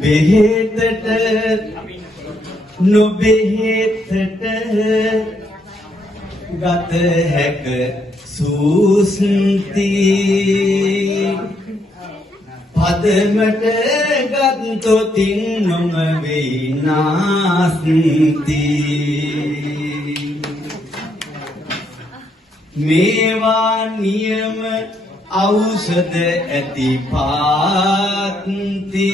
බෙහෙතට නොබෙහෙතට ගත හැක සූස්ති පදමට ගත්තොතින් නොම වෙයි නාස්ති මේවා නියම औषध ඇති पाती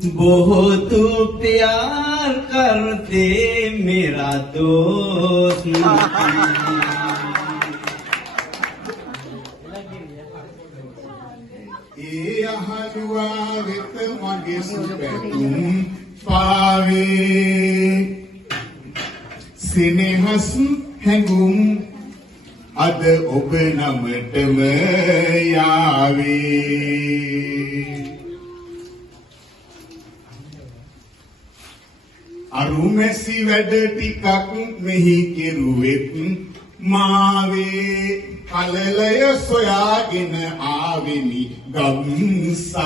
बहुत प्यार करते मेरा दोस्त ඒ අහලුවා වෙත මගේ සුපැතුම් පාවේ සිනහස් හැඟුම් අද ඔබ නමටම යාවේ අරුමැසි වැඩ ටිකක් මෙහි කෙරුවෙත් මාවේ කලලය සොයාගෙන ආවෙමි ගම්සාවේ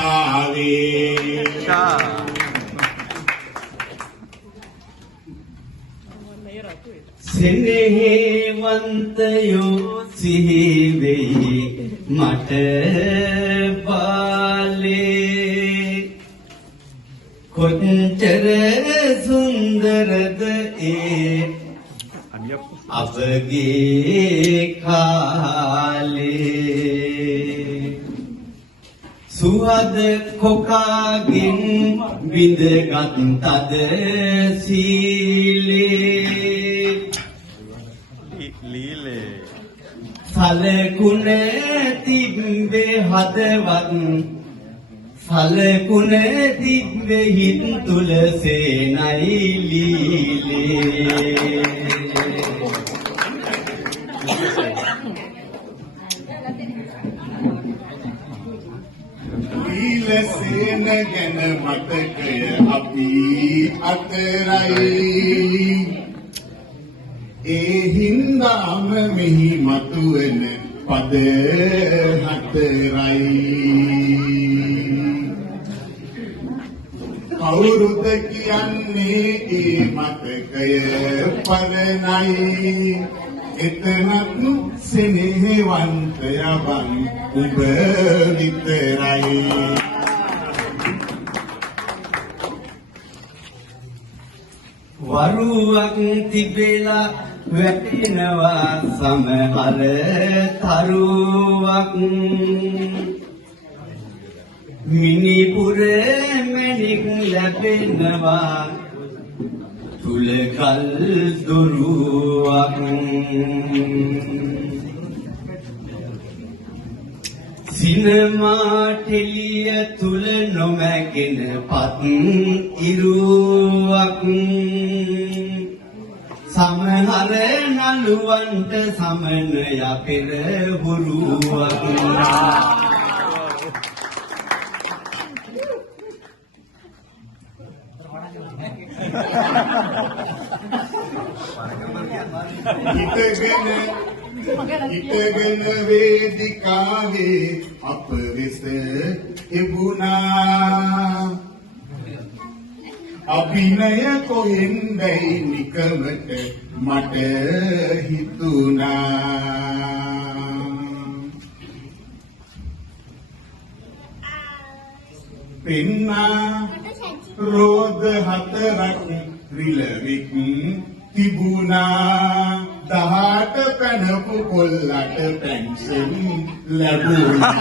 සෙනෙහවන්තයෝ සිහි වෙයි මට බාලේ කොච්චර සුන්දරද ඒ අපගේ කාලේ සුහද කොකාගෙන් විඳගත් තද සීලේ සලකුණ තිබ්බේ හදවත් සලකුණ තිබ්බේ හිත් තුල සේනයි ලීලේ සේන ගැන මතකය අපි අතරයි ඒ හින්දාම මෙහි මතුවෙන පද හතරයි කවුරුද කියන්නේ ඒ මතකය පරණයි එතනත් සෙනෙහවන්තයවන් ඔබ විතරයි වරුවක් තිබෙලා වැටෙනවා සමහර තරුවක් මිනිපුර මැණික් ලැබෙනවා තුලකල් දොරුවක් සිනමා ටෙලිය තුල නොමැගෙන පත් ඉරුවක් සමහර නළුවන්ට සමනය පෙරහුරුවක් හිටගෙන වේදිකාවේ අප වෙස එබුණා අභිනය කොහෙන්දයි නිකමට මට හිතුණා පින්නා රෝද හතරක් රිලවික් තිබුණා 18 පැනපු කොල්ලට පෙන්ෂන් ලැබුණා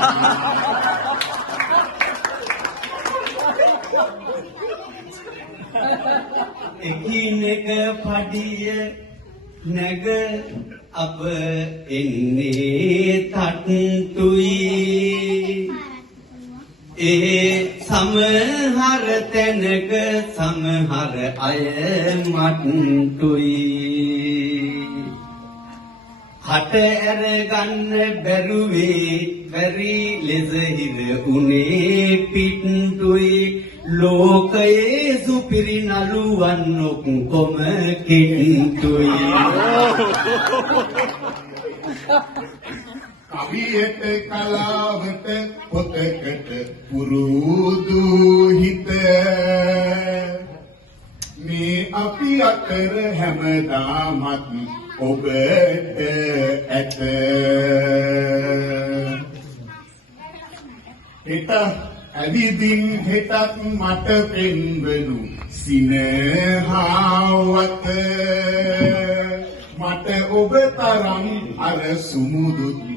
එකිනෙක පඩිය නැග අප එන්නේ තට්ටුයි ඒ සමහර තැනක සමහර අය මට්ටුයි හට ඇර ගන්න බැරුවේ බැරි ලෙස හිර උනේ පිට්ටුයි ලෝකයේ සුපිරි නළුවන් ඔක්කොම කිට්ටුයි කවියට කලාවට පොතකට පුරුදු හිත මේ අපි අතර හැමදාමත් ඔබට ඇත හිත ඇවිදින් හෙටත් මට පෙන්වනු සිනහාවත මට ඔබ තරම් අර සුමුදු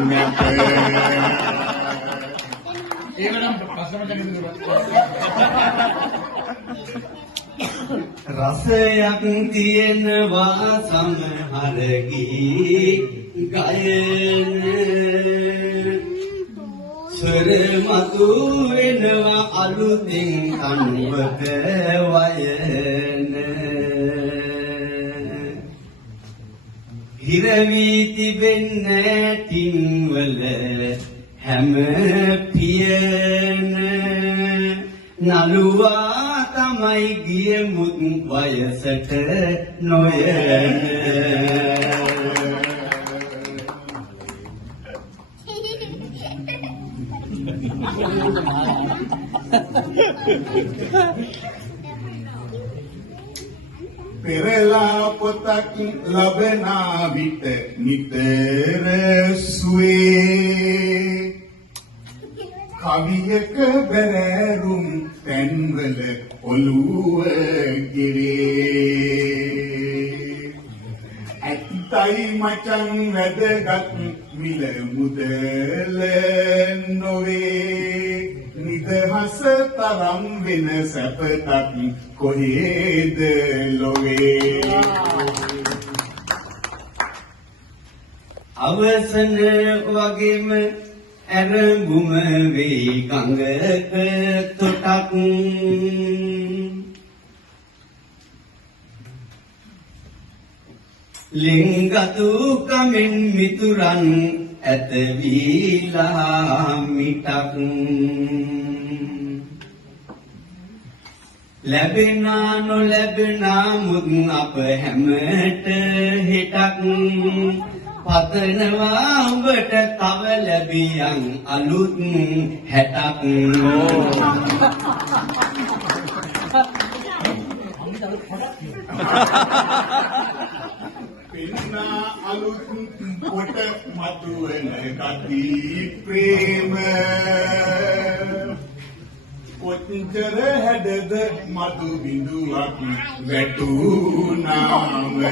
නැත රසයක් තියෙනවා සමහර ගී ගයන ස්වර මතු වෙනවා අලුතින් කන්වක වයන හිරවී තිබෙන්නේ තින්වල හැම පියන නළුවා තමයි ගියමුත් වයසට නොයන පෙරලා පොතක් ලබනා විට නිතර සුවේ කවියක බැරෑරුම් තැන්වල ඔළුව ගිරේ ඇත්තයි මචං වැදගත් මිල මුදල නොවේ නිදහස තරම් වෙන සැපතක් කොහේද ලොවේ අවසන වගේම ඇරඹුම වේ ගඟක තොටක් ලිංගතු කමින් මිතුරන් ඇත වීලා මිටක් ලැබෙනා නොලැබෙනා මුත් අප හැමට හිටක් පතනවා ඔබට තව ලැබියන් අලුත් හැටක් පින්නා අලුත් කොට මතුවෙන කති ප්‍රේම කොච්චර හැඩද මතු බිඳුවක් වැටුනාම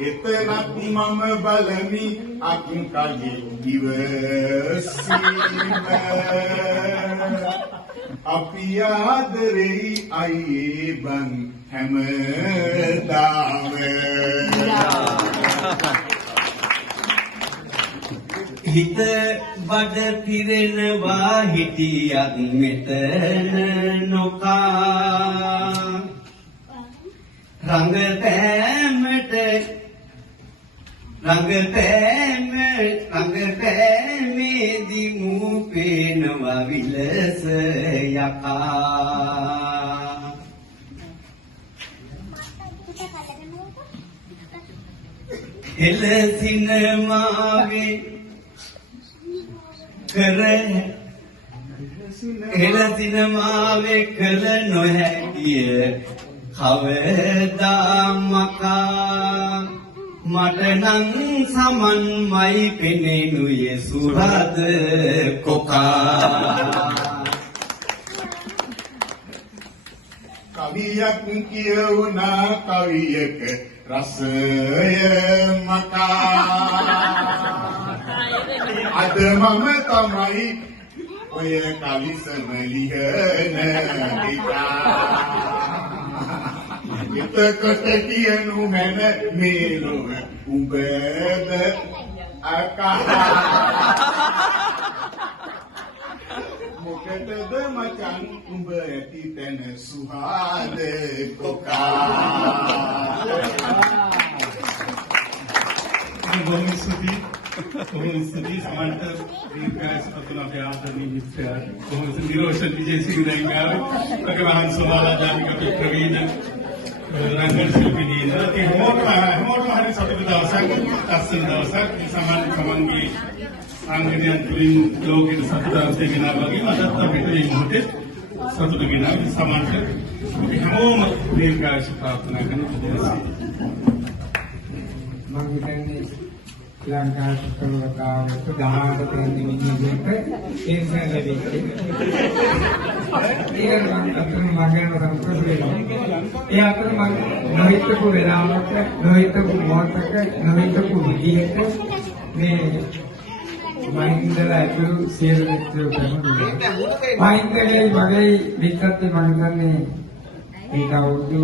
එතනත් මම බලමි අකින්කගේ ඉවසීම අපි ආදරෙයි අයියේ බං හැමදාම හිත බඩ පිරෙනවා හිටියත් මෙතන නොකා රංගපෑමේදී මූ පේනවා විලස යකා හෙළ සිනමාවේ කර නොහැකිය කවදාමකා මට නම් සමන්මයි පෙනෙනුයේ සුරද කොකා කවියක් කියවුණා කවියක රසය මකා අද මම තමයි ඔය කලිසම ලියන විතා එතකොට කියනු මැන මේ ලොව උඹද අකා මොකටද මචං උඹ ඇති තැන සුහාද කොකා බොහොම ස්තුතියි බොහොම ස්තුතියි සමන්ත දීර්ඝායස පතුන අපේ ආදරණීය මිත්‍රයා බොහොම නිරෝෂන් විජේසිංහ දැන් ආවේ ඔගේ මහන් සෝමාලා දාමික අපේ ප්‍රවීණ රංගන ශිල්පිනියන ඒ හැමෝටම හරි සතුටු දවසක් ලස්සන දවසක් සමන්ගේ ආංගනයන් තුළින් ලෝකෙට සතුටක් දෙනවා වගේ අදත් අපිට මේ මොහොතේ සතුට ගෙනා සමන්ත අපි හැමෝම දීර්ඝායස ප්‍රාර්ථනා කරනවා මම හිතන්නේ ලංකා සුකලතාවට 18 වෙනි මිනිහෙට ඒසන් ලැබෙන්නේ. ඒක නම් අතන මගෙන් සතුටු වෙනවා. ඒ අතර මම නොහිතපු වෙලාවක නොහිතපු මොහොතක නොහිතපු විදිහට මේ මහින්දලා ඇතුළු සියලු මිත්‍රයෝ කරනවා. මහින්දගේ මගේ විකල්පේ මම හිතන්නේ ඒක අවුරුදු